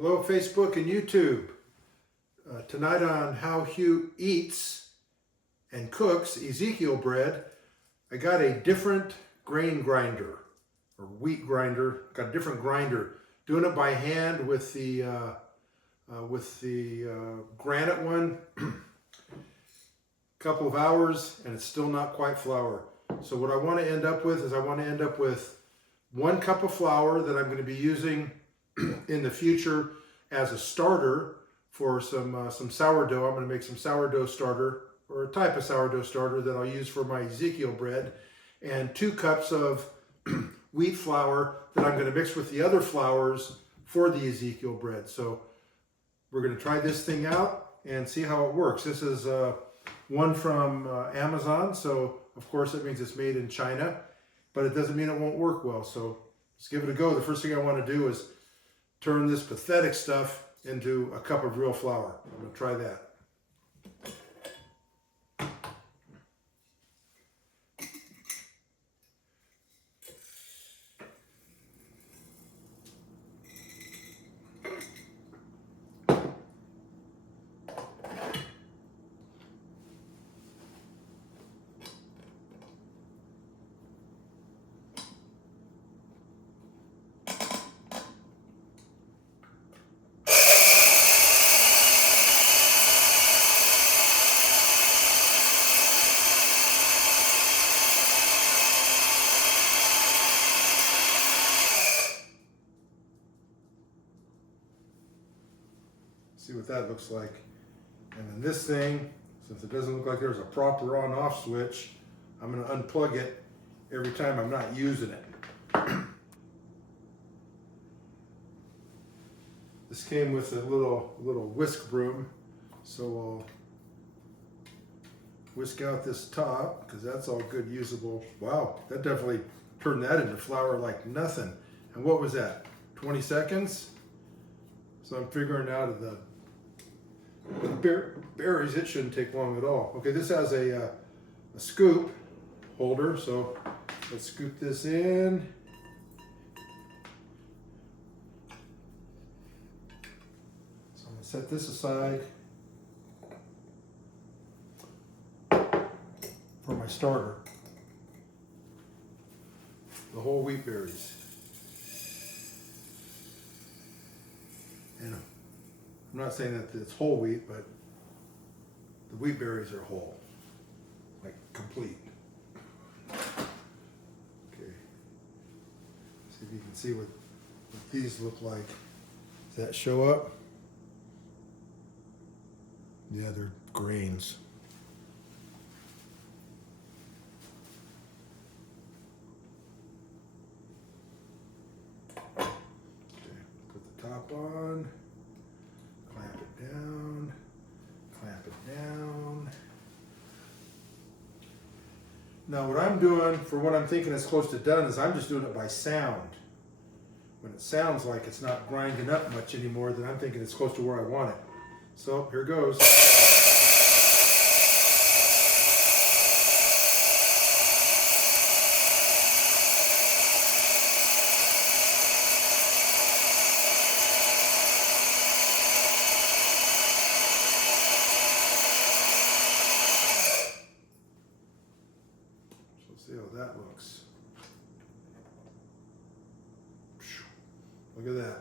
Hello, Facebook and YouTube. Tonight on How Hugh Eats and Cooks Ezekiel Bread, I got a different grain grinder or wheat grinder. Got a different grinder. Doing it by hand with the granite one. Couple of hours and it's still not quite flour. So what I want to end up with is 1 cup of flour that I'm going to be using in the future as a starter for some sourdough. I'm going to make some sourdough starter, or a type of sourdough starter that I'll use for my Ezekiel bread, and 2 cups of wheat flour that I'm going to mix with the other flours for the Ezekiel bread. So we're going to try this thing out and see how it works. This is one from Amazon, so of course it means it's made in China, but it doesn't mean it won't work well. So let's give it a go. The first thing I want to do is turn this pathetic stuff into a cup of real flour. I'm going to try that. See what that looks like. And then this thing, since it doesn't look like there's a proper on-off switch, I'm going to unplug it every time I'm not using it. This came with a little whisk broom, so we'll whisk out this top because that's all good usable. Wow, that definitely turned that into flour like nothing. And what was that? 20 seconds? So I'm figuring out of the berries, it shouldn't take long at all. Okay, this has a scoop holder, so let's scoop this in. So I'm going to set this aside for my starter. The whole wheat berries. And I'm not saying that it's whole wheat, but the wheat berries are whole, like complete. Okay, see if you can see what these look like. Does that show up? Yeah, they're grains. Okay, put the top on. Clamp it down, clamp it down. Now what I'm doing, for what I'm thinking is close to done, is I'm just doing it by sound. When it sounds like it's not grinding up much anymore, then I'm thinking it's close to where I want it. So here goes. See how that looks. Look at that.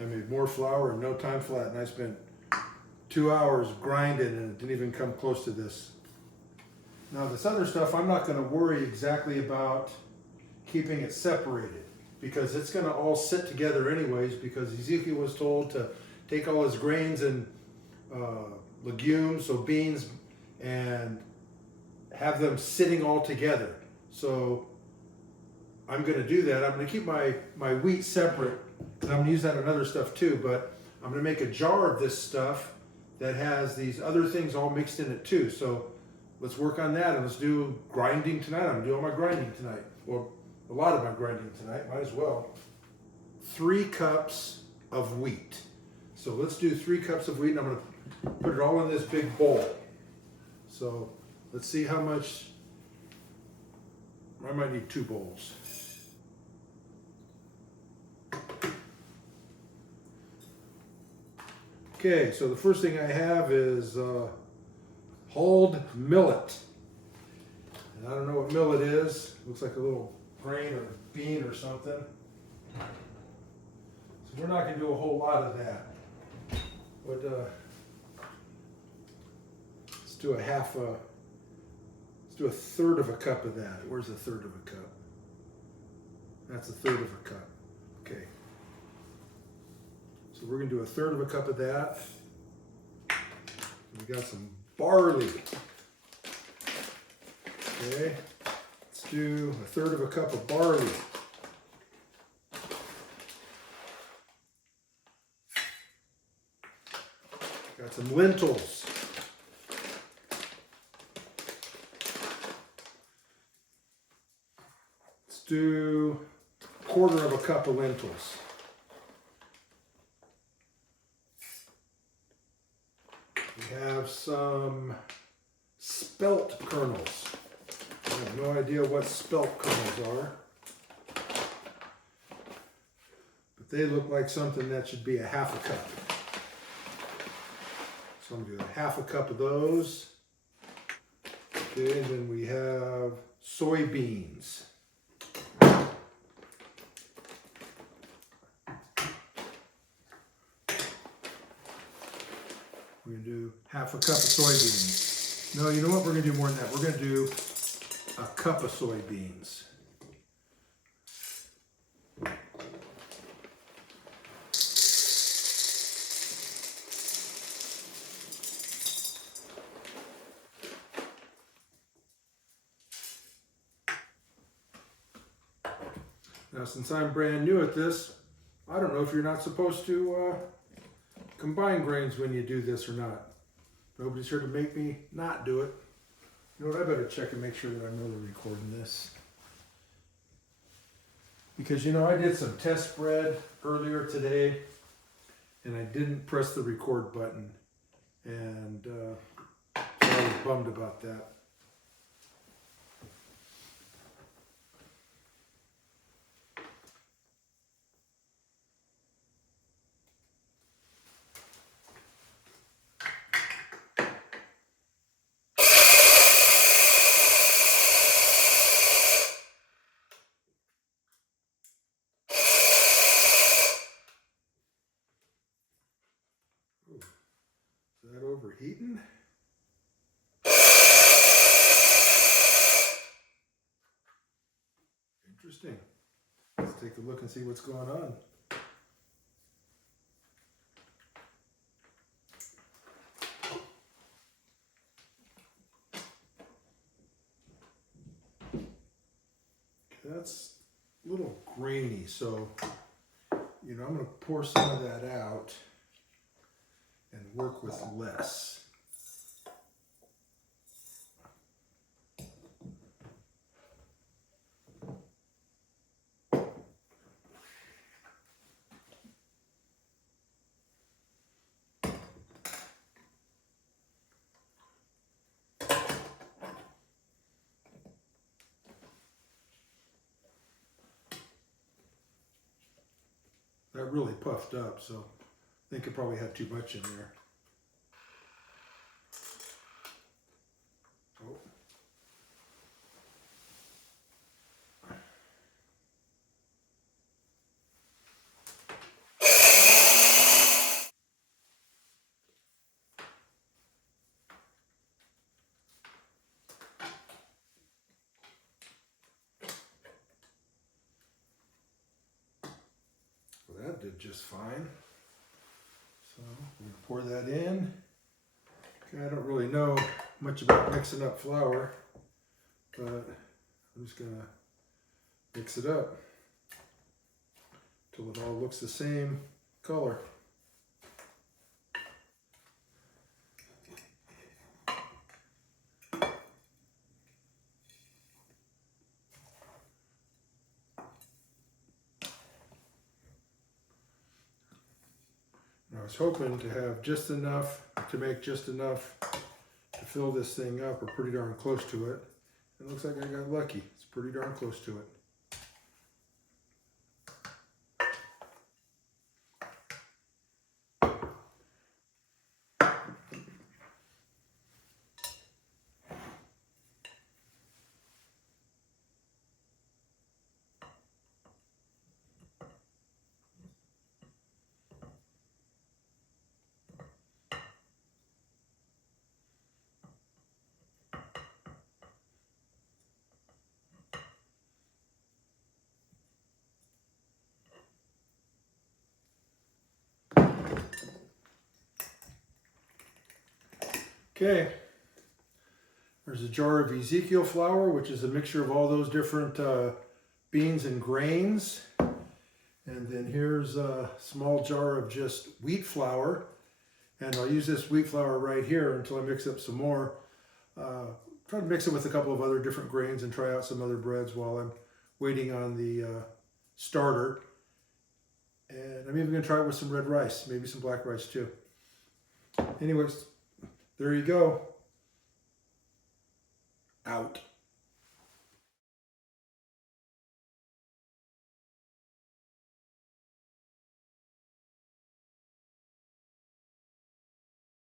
I made more flour in no time flat, and I spent 2 hours grinding and it didn't even come close to this. Now this other stuff, I'm not going to worry exactly about keeping it separated because it's going to all sit together anyways, because Ezekiel was told to take all his grains and legumes, so beans, and have them sitting all together. So I'm going to do that. I'm going to keep my wheat separate because I'm going to use that on other stuff too, but I'm going to make a jar of this stuff that has these other things all mixed in it too. So let's work on that, and let's do grinding tonight. I'm going to do all my grinding tonight. Well, a lot of my grinding tonight, might as well. 3 cups of wheat. So let's do 3 cups of wheat, and I'm going to put it all in this big bowl. So let's see how much. I might need 2 bowls. Okay, so the first thing I have is hulled millet. And I don't know what millet is. Looks like a little grain or bean or something. So we're not going to do a whole lot of that. But let's do a third of a cup of that. Where's a third of a cup? That's a third of a cup. Okay. So we're going to do a third of a cup of that. We got some barley. Okay. Let's do a third of a cup of barley. Got some lentils. Let's do a quarter of a cup of lentils. We have some spelt kernels. I have no idea what spelt kernels are, but they look like something that should be a half a cup. So I'm going to do a half a cup of those. Okay, and then we have soybeans. We're going to do half a cup of soybeans. No, you know what? We're going to do more than that. We're going to do a cup of soybeans. Now, since I'm brand new at this, I don't know if you're not supposed to combine grains when you do this or not. Nobody's here to make me not do it. You know what, I better check and make sure that I'm really recording this. Because you know, I did some test bread earlier today and I didn't press the record button. And so I was bummed about that. Is that overheating? Interesting. Let's take a look and see what's going on. That's a little grainy, so you know, I'm going to pour some of that out and work with less. That really puffed up, so I think it probably had too much in there. Oh. Well, that did just fine. So we pour that in. Okay, I don't really know much about mixing up flour, but I'm just gonna mix it up till it all looks the same color. I was hoping to have just enough, to make just enough to fill this thing up, or pretty darn close to it. It looks like I got lucky. It's pretty darn close to it. Okay. There's a jar of Ezekiel flour, which is a mixture of all those different beans and grains. And then here's a small jar of just wheat flour. And I'll use this wheat flour right here until I mix up some more. Try to mix it with a couple of other different grains and try out some other breads while I'm waiting on the starter. And I'm even going to try it with some red rice, maybe some black rice too. Anyways, there you go. Out.